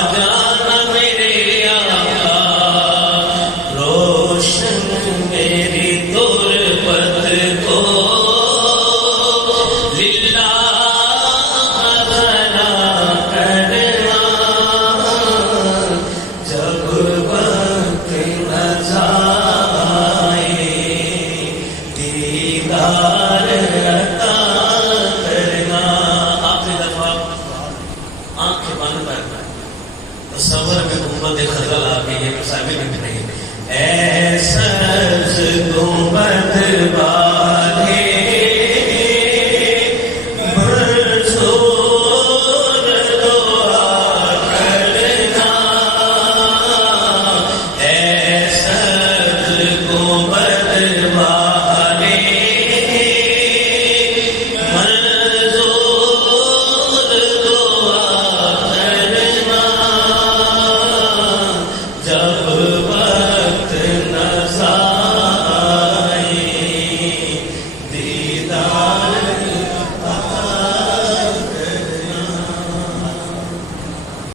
جانا میرے آقا، روشن میری تربت کو للہ بنا کرنا، جب وقت نہ جائے دیدار عطا کرنا۔ آخری دفعہ آنکھیں بند کرنا، تصور میں گنبد خزل آ گئی ہے، مسائل میں نہیں۔ اے سبز گنبد